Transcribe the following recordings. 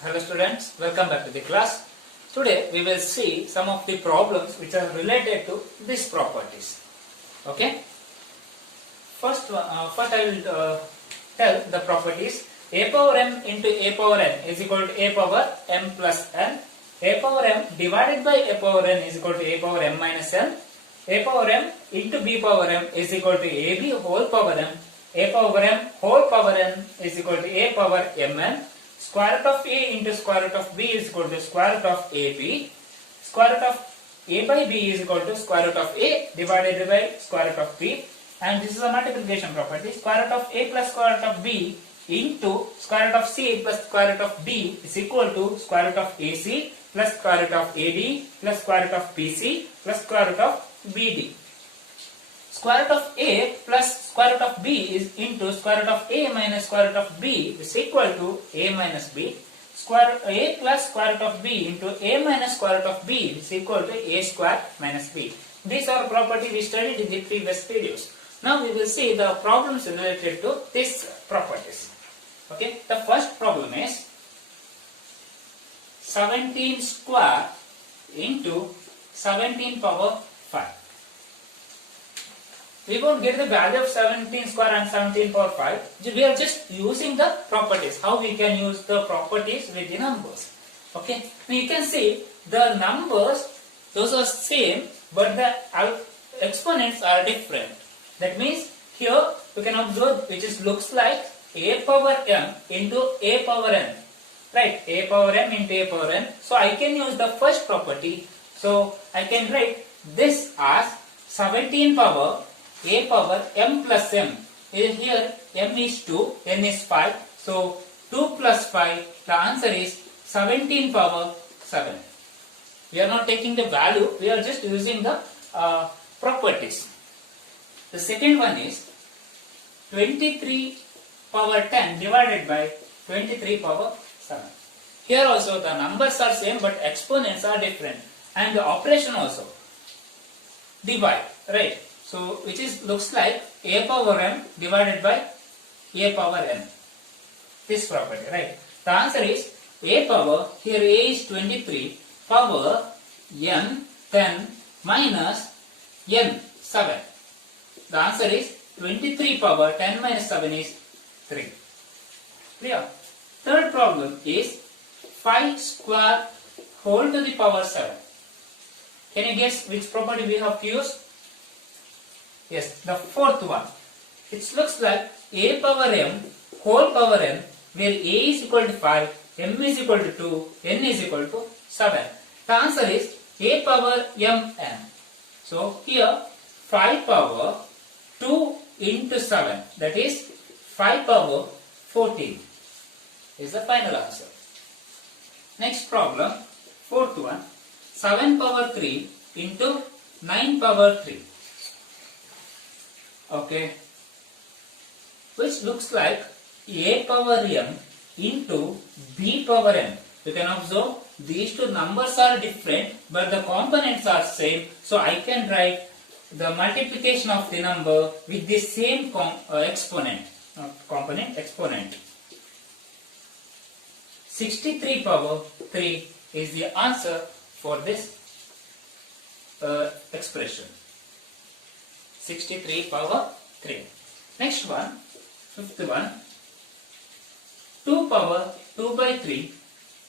Hello students, welcome back to the class. Today we will see some of the problems which are related to these properties. Okay. First I will tell the properties. A power m into a power n is equal to a power m plus n. A power m divided by a power n is equal to a power m minus n. A power m into b power m is equal to ab whole power m. A power m whole power n is equal to a power mn. Square root of a into square root of b is equal to square root of ab. Square root of a by b is equal to square root of a divided by square root of b. And this is a multiplication property. Square root of a plus square root of b into square root of c plus square root of d is equal to square root of ac plus square root of ad plus square root of bc plus square root of bd. Square root of a plus square root of b is into square root of a minus square root of b is equal to a minus b. Square root a plus square root of b into a minus square root of b is equal to a square minus b. These are property we studied in the previous videos. Now we will see the problems related to these properties. Okay, the first problem is 17 square into 17 power 5. We won't get the value of 17 square and 17 power 5. We are just using the properties. How we can use the properties with the numbers. Okay. Now you can see the numbers, those are same, but the exponents are different. That means here you can observe which is looks like a power m into a power n. Right. A power m into a power n. So I can use the first property. So I can write this as 17 power a power m plus m. Here m is 2, n is 5. So 2 plus 5, the answer is 17 power 7. We are not taking the value, we are just using the properties. The second one is 23 power 10 divided by 23 power 7. Here also the numbers are same but exponents are different. And the operation also. Divide, right? So, which is looks like a power m divided by a power n. This property, right? The answer is a power, here a is 23, power n 10 minus n 7. The answer is 23 power 10 minus 7 is 3. Clear? Third problem is 5 square whole to the power 7. Can you guess which property we have to use? Yes, the fourth one. It looks like a power m whole power n, where a is equal to 5, m is equal to 2, n is equal to 7. The answer is a power m n. So here 5 power 2 into 7, that is 5 power 14 is the final answer. Next problem, fourth one, 7 power 3 into 9 power 3. Okay, which looks like a power m into b power n. You can observe these two numbers are different but the components are same. So I can write the multiplication of the number with the same exponent. 63 power 3 is the answer for this expression. 63 power 3. Next one, fifth one, 2 power 2 by 3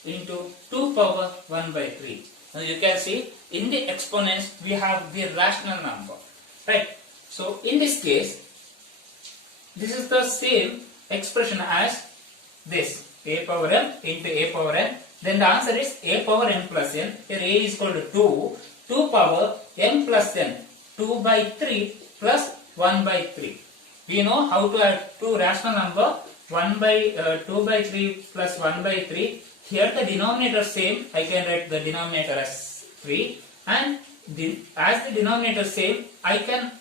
into 2 power 1 by 3. Now you can see in the exponents we have the rational number, right? So in this case, this is the same expression as this, a power m into a power n. Then the answer is a power n plus n. Here a is equal to 2, 2 power m plus n, 2 by 3 plus 1 by 3. We know how to add two rational number, 2 by 3 plus 1 by 3. Here the denominator same, I can write the denominator as 3, and as the denominator same, I can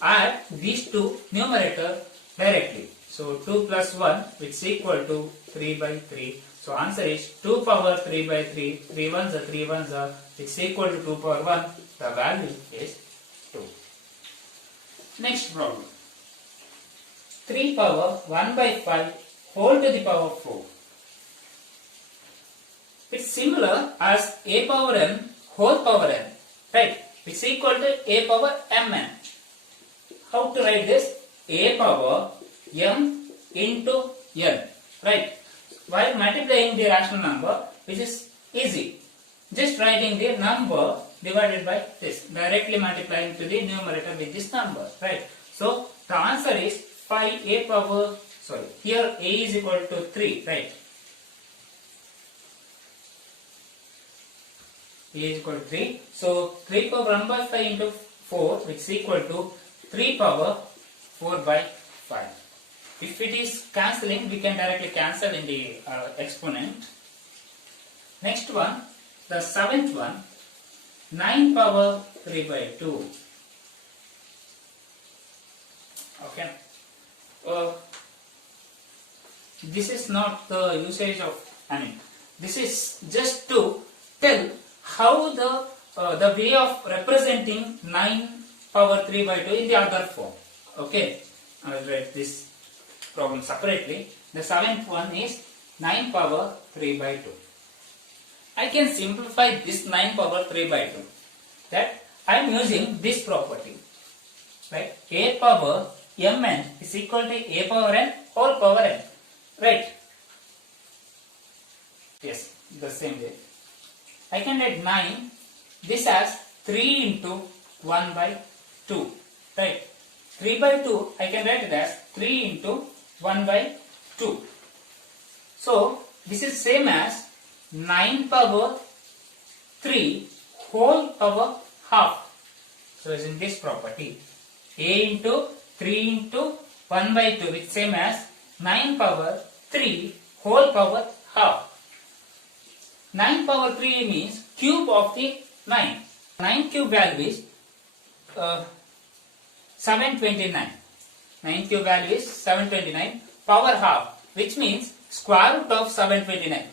add these two numerator directly. So 2 plus 1 which is equal to 3 by 3. So answer is 2 power 3 by 3, 3 ones are 3 ones are, which is equal to 2 power 1. The value is 2. Next problem. 3 power 1 by 5 whole to the power 4. It's similar as a power m whole power n, right? It's equal to a power mn. How to write this? A power m into n, right? While multiplying the rational number, which is easy, just writing the number divided by this, directly multiplying to the numerator with this number, right? So the answer is 5a power, here a is equal to 3, right? A is equal to 3. So 3 power 1 by 5 into 4, which is equal to 3 power 4 by 5. If it is cancelling, we can directly cancel in the exponent. Next one, the seventh one, 9 power 3 by 2. Okay. This is not the usage of, this is just to tell how the way of representing 9 power 3 by 2 in the other form. Okay. I will write this problem separately. The seventh one is 9 power 3 by 2. I can simplify this 9 power 3 by 2. That I am using this property. Right? A power mn is equal to a power n whole power n. Right? Yes, the same way. I can write 9, this as 3 into 1 by 2. Right? 3 by 2, I can write it as 3 into 1 by 2. So, this is same as 9 power 3 whole power half. So, it's in this property. A into 3 into 1 by 2, which is same as 9 power 3 whole power half. 9 power 3 means cube of the 9. 9 cube value is 729. 9 cube value is 729 power half, which means square root of 729.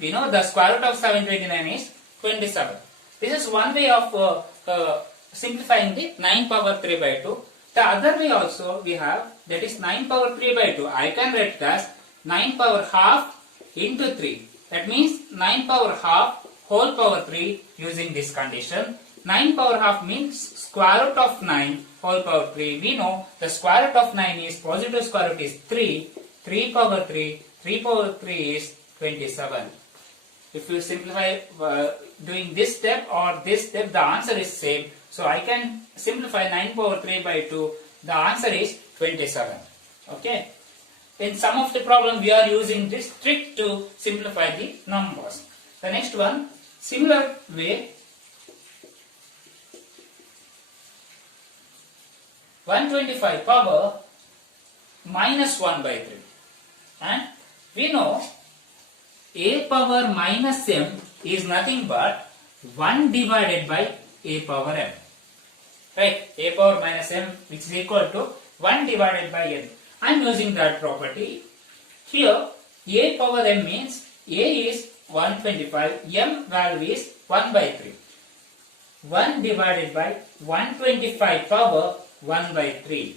We know the square root of 729 is 27. This is one way of simplifying the 9 power 3 by 2. The other way also we have, that is 9 power 3 by 2. I can write it as 9 power half into 3. That means 9 power half whole power 3 using this condition. 9 power half means square root of 9 whole power 3. We know the square root of 9 is positive square root is 3. 3 power 3. 3 power 3 is 27. If you simplify doing this step or this step, the answer is same. So I can simplify 9 power 3 by 2. The answer is 27. Okay. In some of the problem we are using this trick to simplify the numbers. The next one, similar way, 125 power minus 1 by 3. And we know a power minus m is nothing but 1 divided by a power m. Right? A power minus m, which is equal to 1 divided by n. I am using that property. Here a power m means a is 125, m value is 1 by 3. 1 divided by 125 power 1 by 3.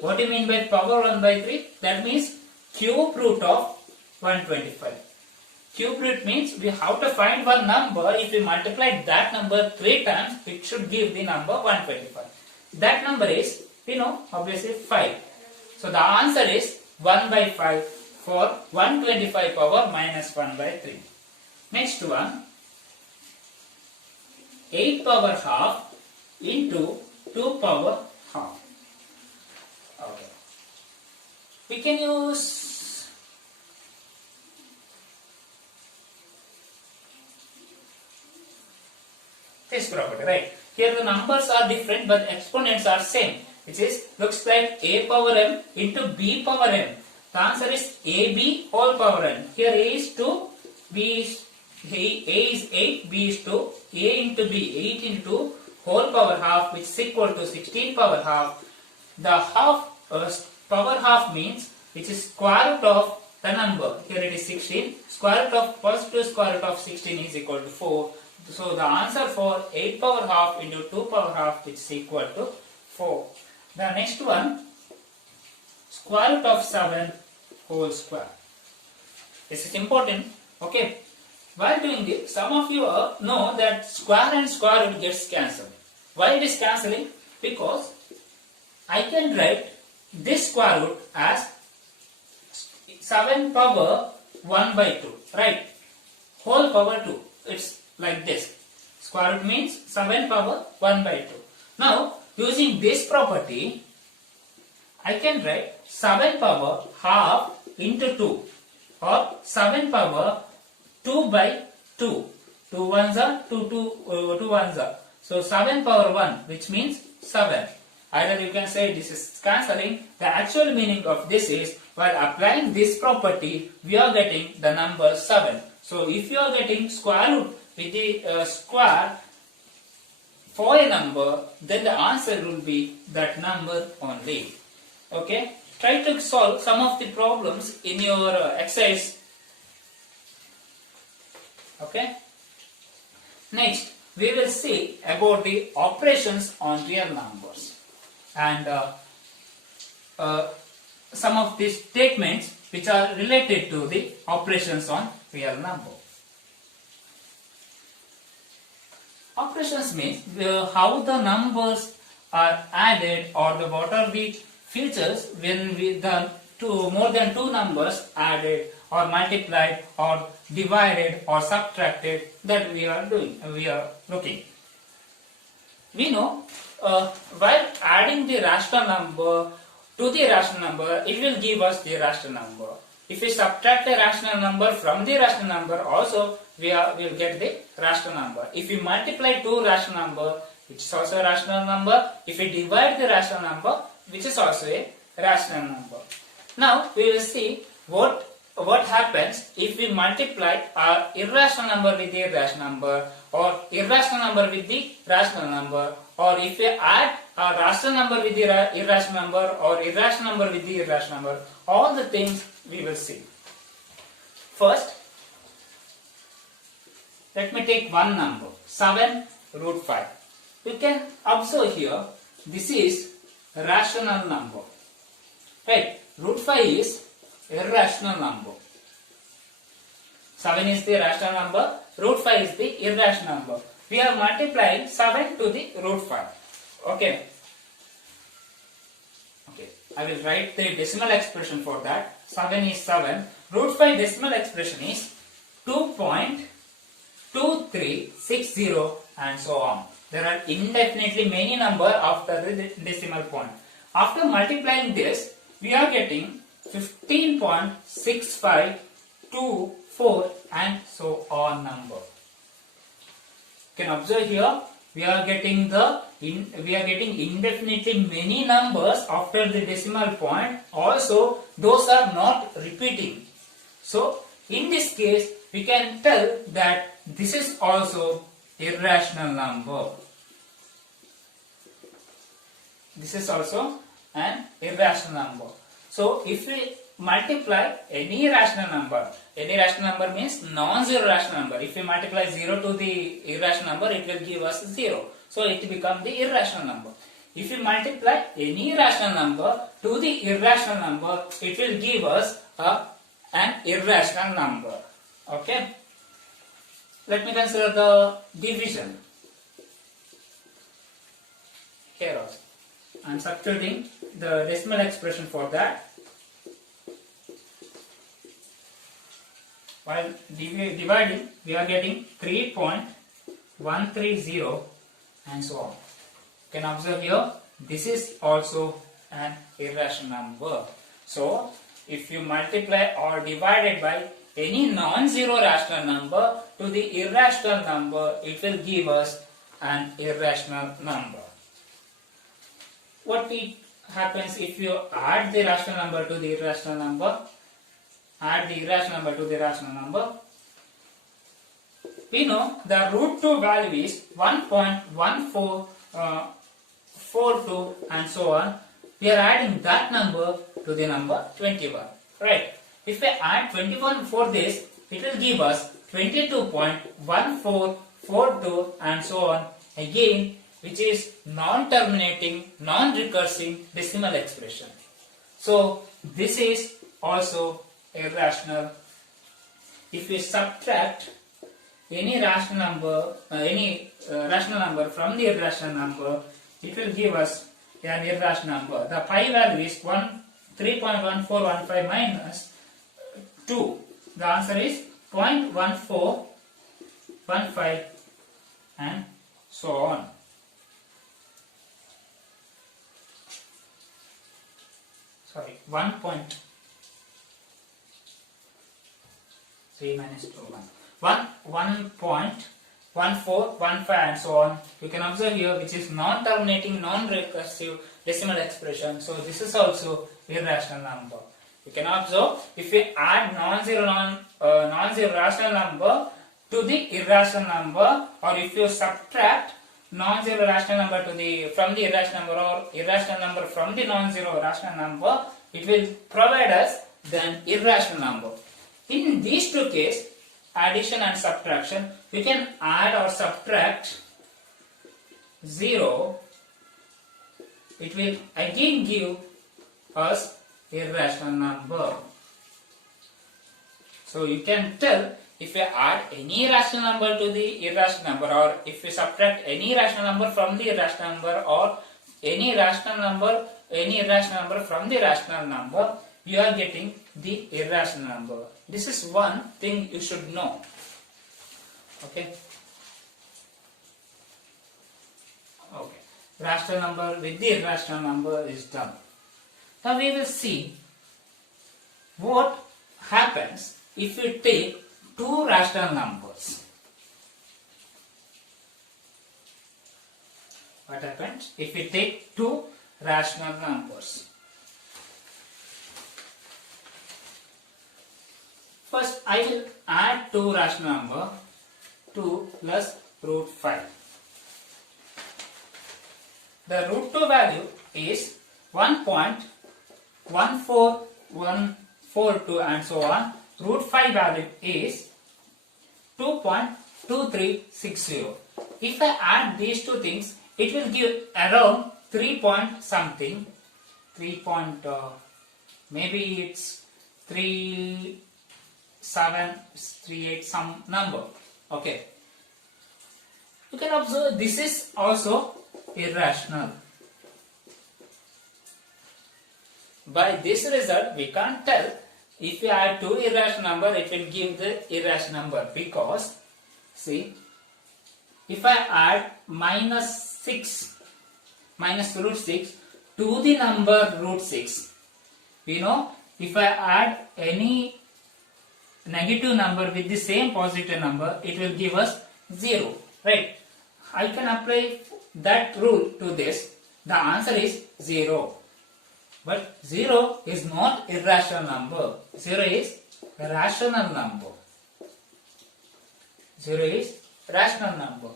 What do you mean by power 1 by 3? That means cube root of 125. Cube root means we have to find one number. If we multiply that number 3 times, it should give the number 125. That number is, we know, obviously 5. So the answer is 1 by 5 for 125 power minus 1 by 3. Next one, 8 power half into 2 power half. Okay. We can use this property, right? Here the numbers are different but exponents are same. Which is, looks like a power m into b power m. The answer is ab whole power n. Here a is 2, b is a is 8, b is 2, a into b, 8 into whole power half, which is equal to 16 power half. The half power half means which is square root of the number. Here it is 16. Square root of positive square root of 16 is equal to 4. So the answer for 8 power half into 2 power half, which is equal to 4. The next one, square root of 7 whole square. This is important. Okay. while doing it, some of you know that square and square root gets cancelled. Why it is cancelling? Because I can write this square root as 7 power 1 by 2, right? Whole power 2. It's like this. Square root means 7 power 1 by 2. Now, using this property, I can write 7 power half into 2 or 7 power 2 by 2. 2 ones are 2 ones are. So 7 power 1, which means 7. Either you can say this is cancelling. The actual meaning of this is, while applying this property, we are getting the number 7. So if you are getting square root with the square for a number, then the answer will be that number only. Okay? Try to solve some of the problems in your exercise. Okay? Next, we will see about the operations on real numbers and some of these statements which are related to the operations on real number. Operations means how the numbers are added, or what are the features when more than two numbers added or multiplied or divided or subtracted, that we are looking. We know while adding the rational number to the rational number, it will give us the rational number. If we subtract a rational number from the rational number, also we will get the rational number. If we multiply two rational number, which is also a rational number. If we divide the rational number, which is also a rational number. Now we will see what happens if we multiply our irrational number with the rational number, or irrational number with the rational number, or if we add a rational number with the irrational number, or irrational number with the irrational number. All the things we will see. First, let me take one number, 7 root 5. You can observe here, this is rational number. Right? Root 5 is irrational number. 7 is the rational number, root 5 is the irrational number. We are multiplying 7 to the root 5. Okay. I will write the decimal expression for that. 7 is 7. Root 5 decimal expression is 2.2360 and so on. There are indefinitely many number after the decimal point. After multiplying this, we are getting 15.6524 and so on number. You can observe here, we are getting indefinitely many numbers after the decimal point. Also, those are not repeating. So, in this case, we can tell that this is also irrational number. This is also an irrational number. So, if we multiply any rational number means non-zero rational number. If we multiply 0 to the irrational number, it will give us 0. So, it becomes the irrational number. If we multiply any rational number to the irrational number, it will give us an irrational number. Okay. Let me consider the division. Here also, I am substituting the decimal expression for that. While dividing, we are getting 3.130 and so on. You can observe here, this is also an irrational number. So, if you multiply or divide it by any non-zero rational number to the irrational number, it will give us an irrational number. What happens if you add the rational number to the irrational number? Add the irrational number to the rational number. We know the root 2 value is 1.1442 and so on. We are adding that number to the number 21. Right? If we add 21 for this, it will give us 22.1442 and so on. Again, which is non-terminating, non-recursive decimal expression. So, this is also irrational. If we subtract any rational number, rational number from the irrational number, it will give us an irrational number. The pi value is 3.1415 minus 2. The answer is 0.1415 and so on. Sorry, 1.3 minus 2, 1.1415 and so on. You can observe here which is non-terminating, non-recursive decimal expression. So this is also irrational number. You can observe if we add non-zero rational number to the irrational number, or if you subtract non-zero rational number from the irrational number, or irrational number from the non-zero rational number, it will provide us the irrational number. In these two cases, addition and subtraction, we can add or subtract 0. It will again give us irrational number. So you can tell if you add any rational number to the irrational number, or if you subtract any rational number from the irrational number, or any irrational number from the rational number, you are getting the irrational number. This is one thing you should know. Okay. Okay. Rational number with the irrational number is done. Now we will see what happens if you take two rational numbers. What happens if we take two rational numbers? First, I will add two rational number, 2 plus root 5. The root 2 value is 1.14142 and so on. Root 5 value is 2.2360. If I add these two things, it will give around 3 point something. Maybe it's 3738 some number. Okay. You can observe this is also irrational. By this result, we can't tell if we add two irrational number, it will give the irrational number, because see, if I add minus root 6 to the number root 6, we know if I add any negative number with the same positive number, it will give us 0, right? I can apply that rule to this. The answer is 0. But 0 is not irrational number. 0 is a rational number. 0 is rational number.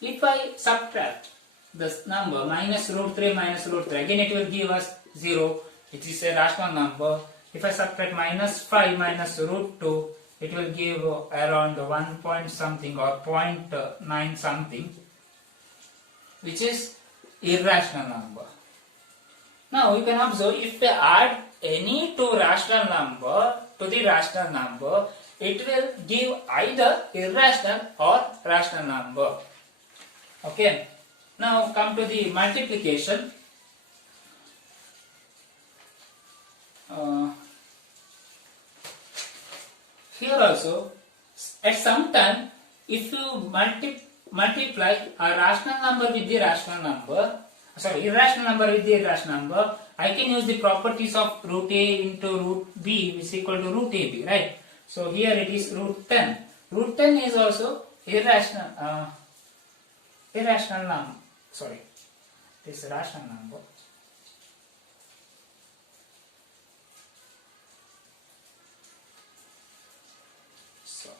If I subtract this number minus root 3 minus root 3, again it will give us 0, which is a rational number. If I subtract minus 5 minus root 2, it will give around 1 point something or 0.9 something, which is irrational number. Now you can observe if we add any two rational number to the rational number, it will give either irrational or rational number. Okay. Now come to the multiplication. Here also, at some time, if you multiply a rational number with the rational number, irrational number with the irrational number, I can use the properties of root a into root b is equal to root ab, right? So here it is root 10. Root 10 is also irrational number. Sorry, this is rational number. So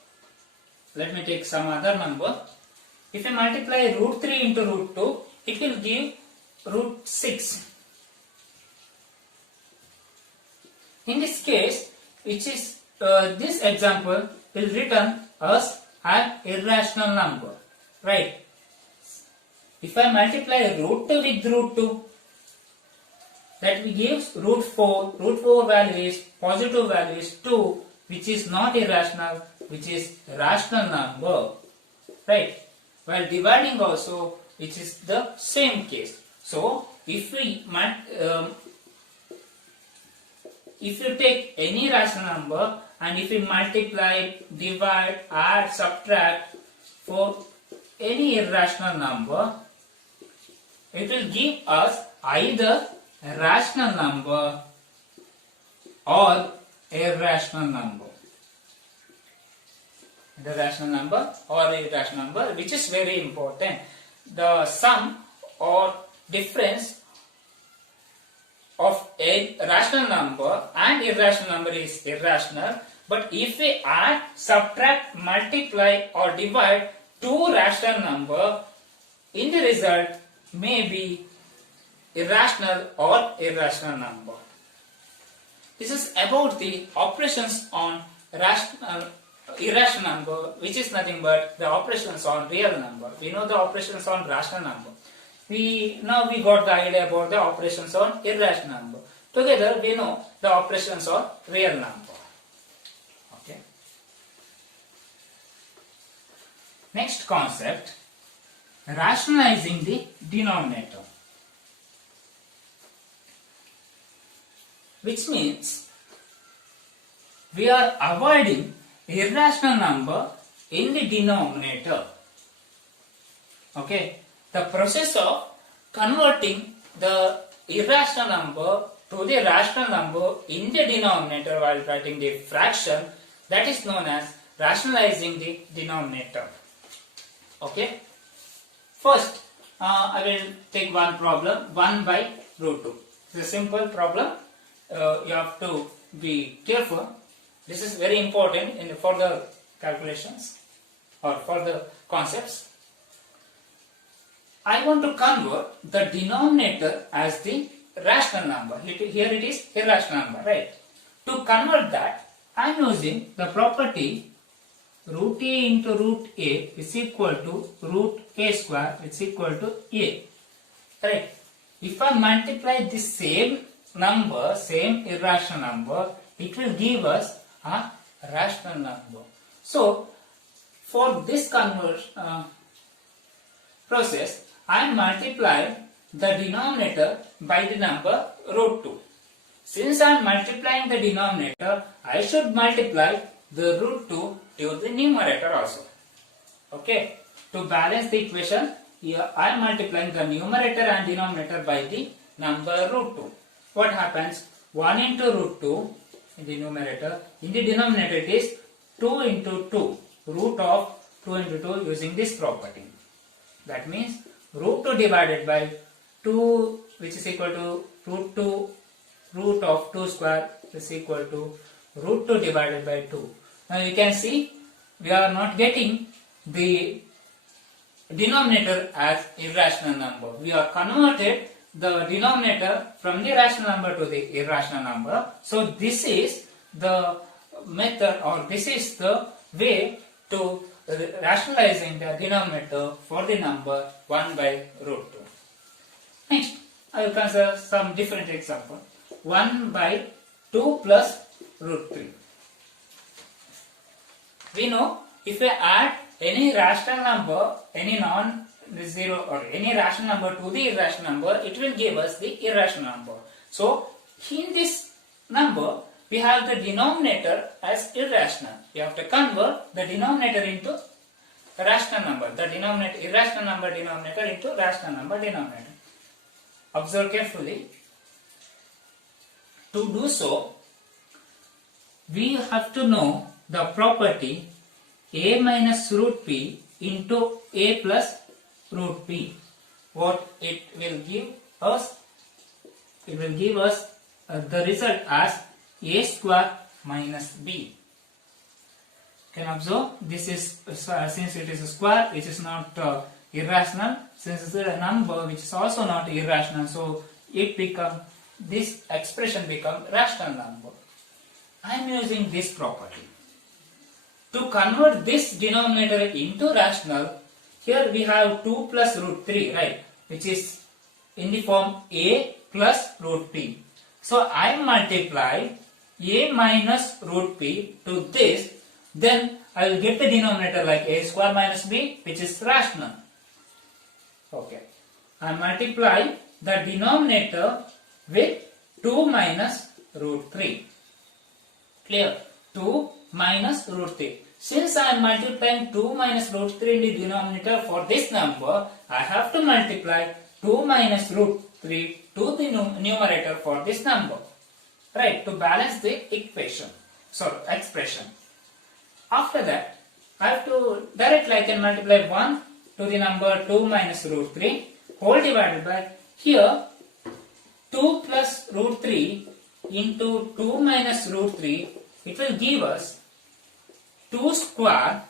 let me take some other number. If I multiply root 3 into root 2, it will give root 6. In this case, which is this example will return us an irrational number, right? If I multiply root 2 with root 2, that will gives root 4. Root 4 value is positive value is 2, which is not irrational, which is rational number. right? While dividing also, it is the same case. So if you take any rational number and if we multiply, divide, add, subtract for any irrational number, it will give us either a rational number or irrational number. The rational number or irrational number, which is very important. The sum or difference of a rational number and irrational number is irrational, but if we add, subtract, multiply or divide two rational number, in the result may be irrational or irrational number. This is about the operations on irrational number, which is nothing but the operations on real number. We know the operations on rational number. Now we got the idea about the operations on irrational number. Together we know the operations on real number. Okay. Next concept, rationalizing the denominator, which means we are avoiding irrational number in the denominator. Okay, the process of converting the irrational number to the rational number in the denominator while writing the fraction, that is known as rationalizing the denominator. Okay, first I will take one problem, 1 by root 2. It's a simple problem. You have to be careful. This is very important in the further calculations or further concepts. I want to convert the denominator as the rational number. Here it is irrational number, right? To convert that, I am using the property root a into root a is equal to root a square is equal to a. Right? If I multiply the same number, same irrational number, it will give us a rational number. So, for this conversion process, I am multiplying the denominator by the number root 2. Since I am multiplying the denominator, I should multiply the root 2 to the numerator also. Okay. To balance the equation, here I am multiplying the numerator and denominator by the number root 2. What happens? 1 into root 2 in the numerator. In the denominator it is 2 into 2. Root of 2 into 2 using this property. That means root 2 divided by 2, which is equal to root of 2 square is equal to root 2 divided by 2. Now you can see we are not getting the denominator as irrational number. We are converted the denominator from the rational number to the irrational number. So this is the method, or this is the way to rationalizing the denominator for the number 1 by root 2. Next, I will consider some different example. 1 by 2 plus root 3. We know if we add any rational number, any non-zero or any rational number to the irrational number, it will give us the irrational number. So, in this number, we have the denominator as irrational. We have to convert the denominator into a rational number. The denominator, irrational number denominator into rational number denominator. Observe carefully. To do so, we have to know the property a minus root p into a plus root p. What it will give us? It will give us the result as a square minus b. Can observe this is since it is a square, it is not irrational. Since it is a number which is also not irrational, so this expression become rational number. I am using this property to convert this denominator into rational. Here we have 2 plus root 3, right, which is in the form a plus root p. So I multiply a minus root p to this, then I will get the denominator like a square minus b, which is rational. Okay. I multiply the denominator with 2 minus root 3. Clear? 2 minus root 3. Since I am multiplying 2 minus root 3 in the denominator for this number, I have to multiply 2 minus root 3 to the numerator for this number. Right? To balance the expression. After that, I have to directly I can multiply 1 to the number 2 minus root 3 whole divided by here 2 plus root 3 into 2 minus root 3, it will give us 2 square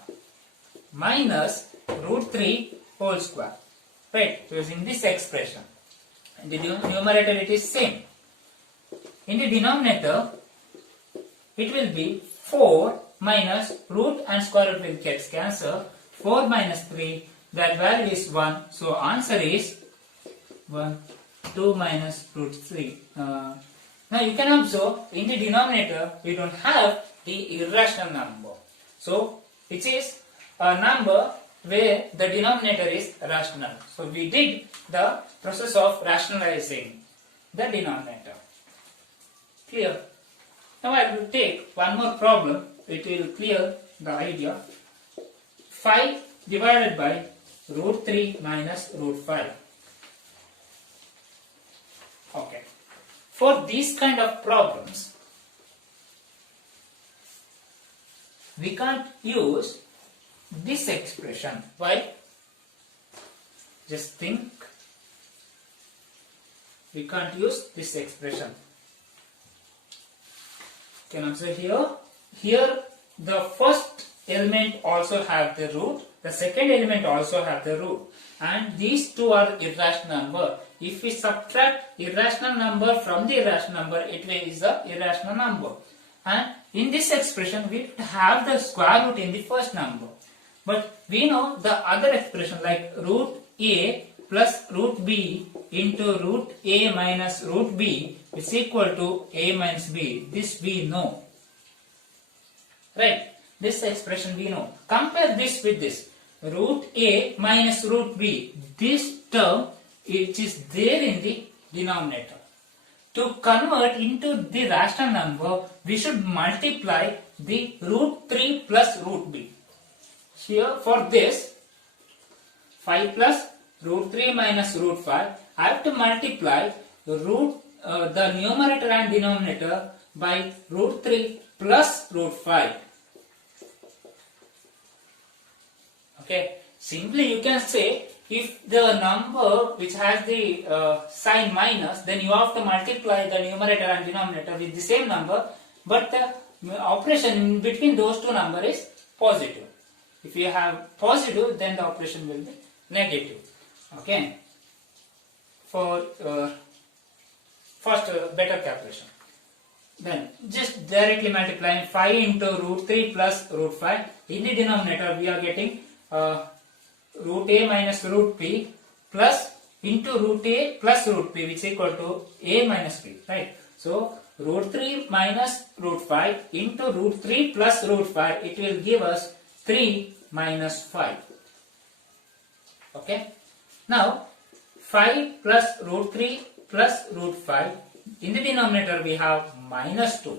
minus root 3 whole square. Right, using this expression. In the numerator it is same. In the denominator it will be 4 minus root and square root will get cancelled. 4 minus 3, that value is 1. So answer is 1, 2 minus root 3. Now you can observe in the denominator we don't have the irrational number. So it is a number where the denominator is rational. So we did the process of rationalizing the denominator. Clear? Now I will take one more problem. It will clear the idea. 5 divided by root 3 minus root 5. Okay. For these kind of problems, we can't use this expression. Why? Just think. We can't use this expression. You can observe here. Here the first element also have the root. The second element also have the root. And these two are irrational number. If we subtract irrational number from the irrational number, it is a irrational number. And in this expression, we have the square root in the first number. But we know the other expression like root a plus root b into root a minus root b is equal to a minus b. This we know. Right? This expression we know. Compare this with this. Root a minus root b. This term which is there in the denominator. To convert into the rational number, we should multiply the root 3 plus root b. Here for this, 5 plus root 3 minus root 5, I have to multiply the numerator and denominator by root 3 plus root 5. Okay, simply you can say if the number which has the sign minus, then you have to multiply the numerator and denominator with the same number, but the operation in between those two numbers is positive. If you have positive, then the operation will be negative. Okay. For first better calculation. Then just directly multiplying 5 into root 3 plus root 5. In the denominator we are getting root a minus root p plus into root a plus root p, which is equal to a minus p. Right. So root 3 minus root 5 into root 3 plus root 5, it will give us 3 minus 5. Okay. Now 5 plus root 3 plus root 5, in the denominator we have minus 2.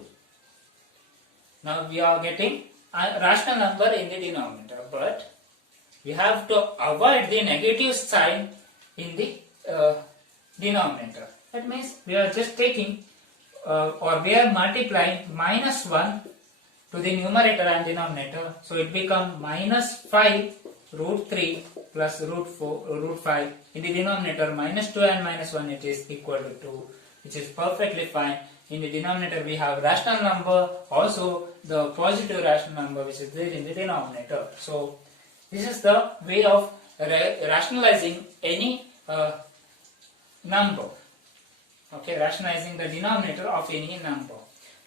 Now we are getting a rational number in the denominator, but we have to avoid the negative sign in the denominator. That means we are just taking or we are multiplying minus 1 to the numerator and denominator. So it becomes minus 5 root 3 plus root 5. In the denominator minus 2 and minus 1, it is equal to 2, which is perfectly fine. In the denominator we have rational number, also the positive rational number which is there in the denominator. So this is the way of rationalizing any number. Okay, rationalizing the denominator of any number.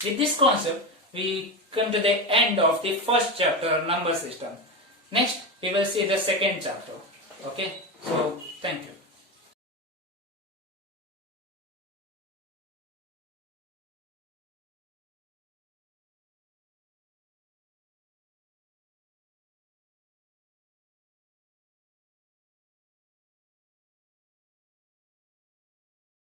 With this concept, we come to the end of the first chapter, number system. Next, we will see the second chapter. Okay, so thank you.